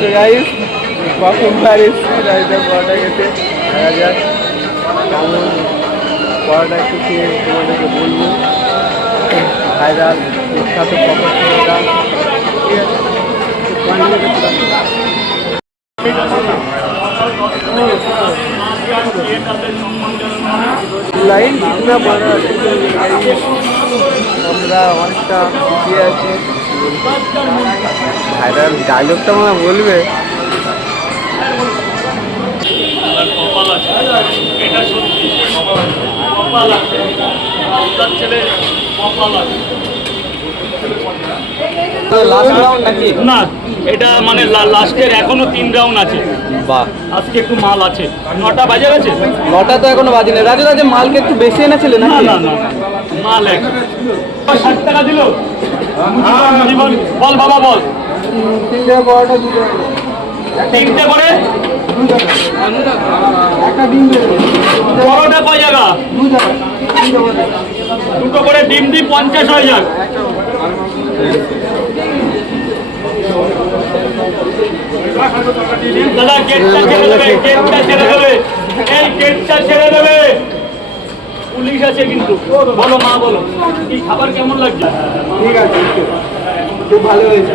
তো গাইস প্রথমবার এসেছি রাইডার পরোটা খেতে, দেখা যাক কেমন পরোটা একটু খেয়ে তোমাদেরকে বলবো। ভাইরাল বিখ্যাত পকোড়া ঠিক আছে। লাইন কিतना बड़ा আমরা অনেকটা পিছিয়ে আছি। ভাইরাল ডায়লগটা মনে বলবে না, এটা মানে লাস্টের এখনো 3 রাউন্ড আছে। বাহ, আজকে একটু মাল আছে। 9টা বাজে গেছে, 9টা তো এখনো বাজিনি। রাজু রাজু মালকে একটু বেশি এনেছিলেন না নাকি? না না মাল 60 টাকা দিল। বল বাবা বল। 3টে পরোটা দিতে 3টে করে একটা ডিম পরোটা কয় জায়গা? 2টো করে ডিম দি 50 হয়ে যাক। দাদা গেটটা ছেড়ে দেবে, গেটটা ছেড়ে দেবে, এই গেটটা ছেড়ে দেবে। পুলিশ আছে কিন্তু। বলো মা বলো, কি খাবার কেমন লাগছে? ঠিক আছে, খুব ভালো হয়েছে।